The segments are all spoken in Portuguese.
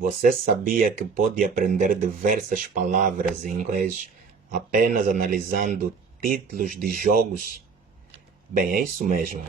Você sabia que pode aprender diversas palavras em inglês apenas analisando títulos de jogos? Bem, é isso mesmo.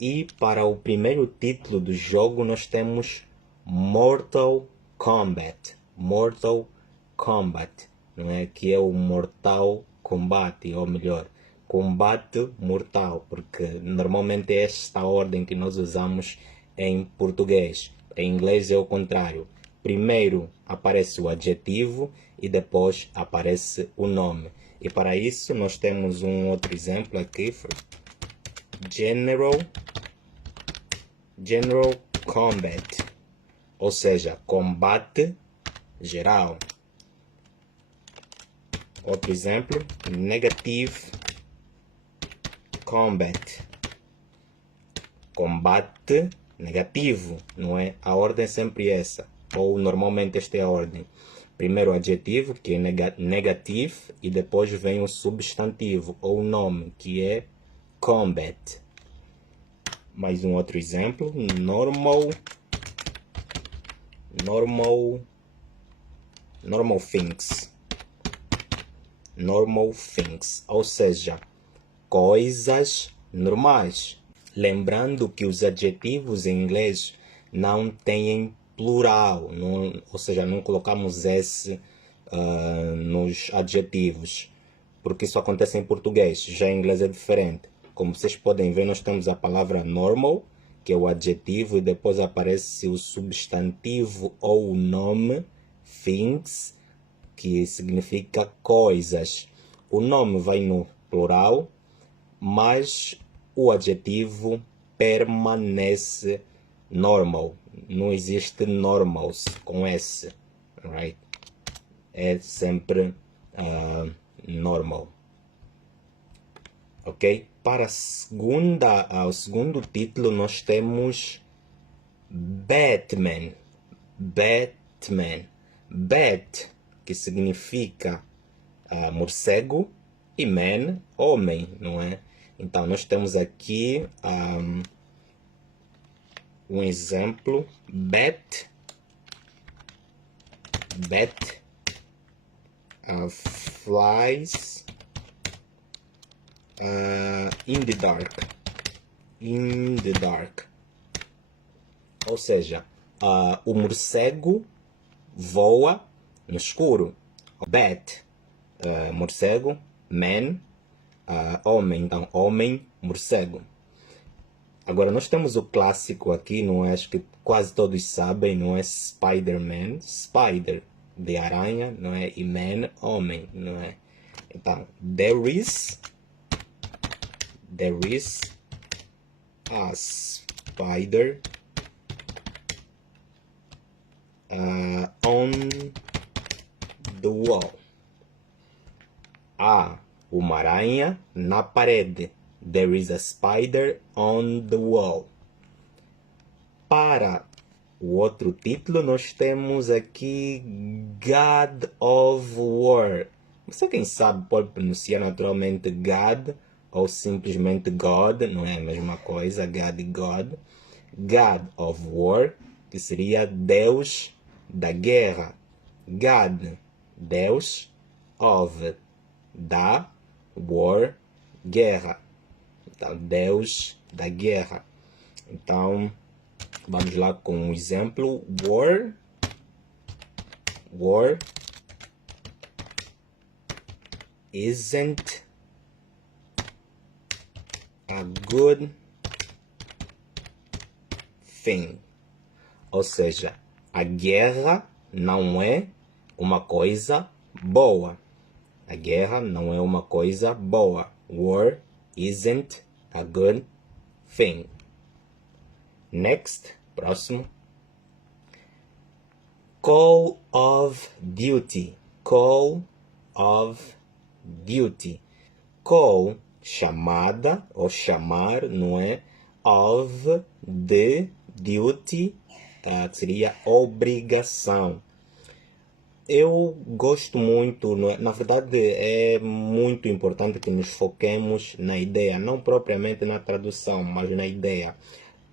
E para o primeiro título do jogo nós temos Mortal Kombat. Mortal Kombat, não é? Que é o Mortal Kombat, ou melhor, combate mortal, porque normalmente é esta ordem que nós usamos em português. Em inglês é o contrário. Primeiro aparece o adjetivo e depois aparece o nome. E para isso nós temos um outro exemplo aqui. General Combat, ou seja, combate geral. Outro exemplo, Negative Combat, combate negativo, não é? A ordem é sempre essa, ou normalmente esta é a ordem. Primeiro o adjetivo, que é negative, e depois vem o substantivo, ou o nome, que é combat. Mais um outro exemplo, normal things. Normal things, ou seja, coisas normais. Lembrando que os adjetivos em inglês não têm plural, não, ou seja, não colocamos S nos adjetivos, porque isso acontece em português, já em inglês é diferente. Como vocês podem ver, nós temos a palavra normal, que é o adjetivo, e depois aparece o substantivo ou o nome, things, que significa coisas. O nome vai no plural, mas o adjetivo permanece normal. Não existe normals com S, right? É sempre normal. Ok? Para o segundo título nós temos Batman. Bat, que significa morcego, e man, homem, não é? Então nós temos aqui um exemplo, bat flies in the dark, ou seja, o morcego voa no escuro. Bat, morcego, man, homem, então homem, morcego. Agora nós temos o clássico aqui, não é? Acho que quase todos sabem, não é? Spider-Man, spider de aranha, não é? E man, homem, não é? Então, there is a spider on the wall. Há uma aranha na parede. There is a spider on the wall. Para o outro título, nós temos aqui God of War. Você, quem sabe, pode pronunciar naturalmente God ou simplesmente God, não é a mesma coisa, God e God. God of War, que seria Deus da guerra. God, Deus, of, da, war, guerra. Então, Deus da guerra. Então, vamos lá com um exemplo. War isn't a good thing. Ou seja, a guerra não é uma coisa boa. A guerra não é uma coisa boa. War isn't a good thing. Next, próximo. Call of Duty. Call of Duty. Call, chamada ou chamar, não é? Of, de, duty, que seria obrigação. Eu gosto muito, na verdade é muito importante que nos foquemos na ideia, não propriamente na tradução, mas na ideia.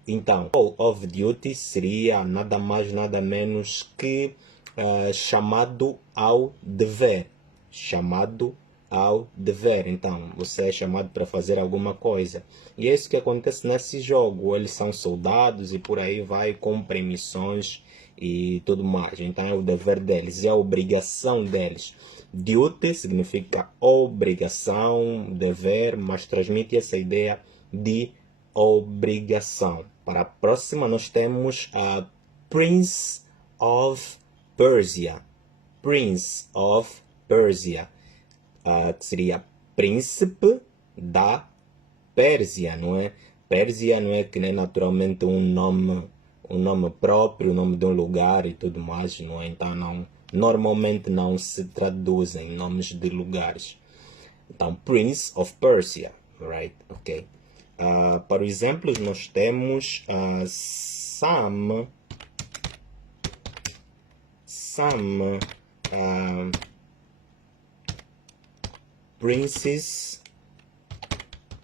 Então, Call of Duty seria nada mais, nada menos que chamado ao dever. Chamado ao dever. Então, você é chamado para fazer alguma coisa. E é isso que acontece nesse jogo. Eles são soldados e por aí vai, cumprem missões e tudo mais. Então, é o dever deles, é a obrigação deles. Duty significa obrigação, dever, mas transmite essa ideia de obrigação. Para a próxima, nós temos a Prince of Persia. Prince of Persia. Que seria príncipe da Pérsia, não é? Pérsia não é que nem naturalmente um nome próprio, o nome de um lugar e tudo mais, não é? Então não, normalmente não se traduzem nomes de lugares. Então, Prince of Persia, right? Ok. Para os exemplos nós temos some princes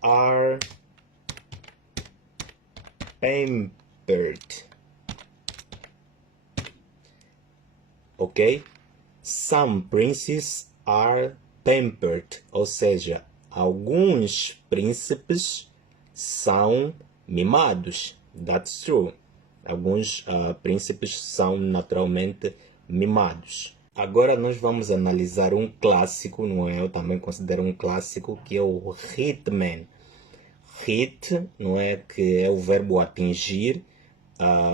are pampered. Ok? Some princes are pampered, ou seja, alguns príncipes são mimados. That's true. Alguns príncipes são naturalmente mimados. Agora nós vamos analisar um clássico, não é? Eu também considero um clássico, que é o Hitman. Hit, não é? Que é o verbo atingir,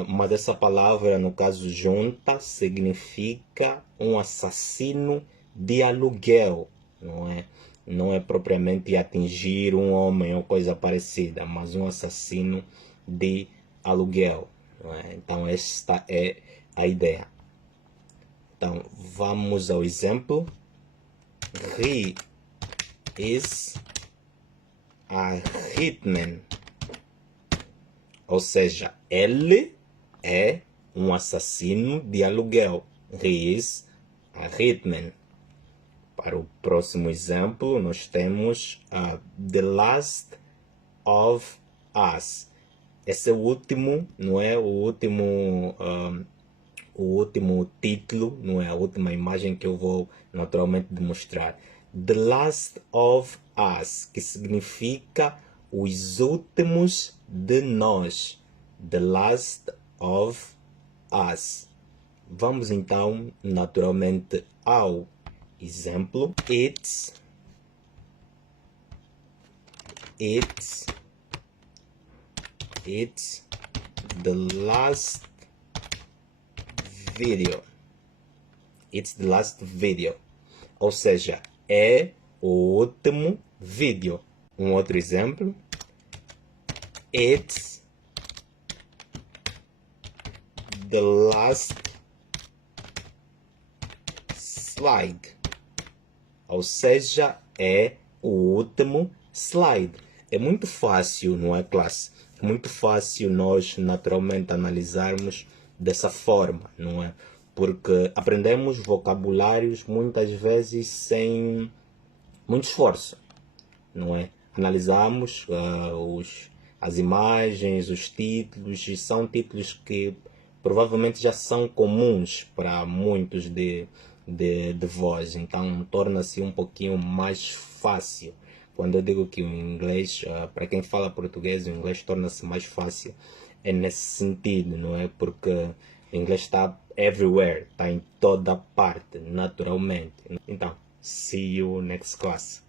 mas essa palavra, no caso junta, significa um assassino de aluguel, não é? Não é propriamente atingir um homem ou coisa parecida, mas um assassino de aluguel, não é? Então esta é a ideia. Então vamos ao exemplo. He is a hitman. Ou seja, ele é um assassino de aluguel. He is a hitman. Para o próximo exemplo, nós temos The Last of Us. Esse é o último, não é? O último título, não é? A última imagem que eu vou naturalmente demonstrar. The Last of Us, que significa os últimos de nós. The Last of Us. Vamos então naturalmente ao exemplo. It's the last video. It's the last video. Ou seja, é o último vídeo. Um outro exemplo. It's the last slide. Ou seja, é o último slide. É muito fácil, não é, classe? É muito fácil nós naturalmente analisarmos dessa forma, não é? Porque aprendemos vocabulários muitas vezes sem muito esforço, não é? Analisamos as imagens, os títulos, e são títulos que provavelmente já são comuns para muitos de vós, então torna-se um pouquinho mais fácil. Quando eu digo que o inglês, para quem fala português, o inglês torna-se mais fácil, é nesse sentido, não é? Porque o inglês está everywhere, está em toda parte, naturalmente. Então, see you next class.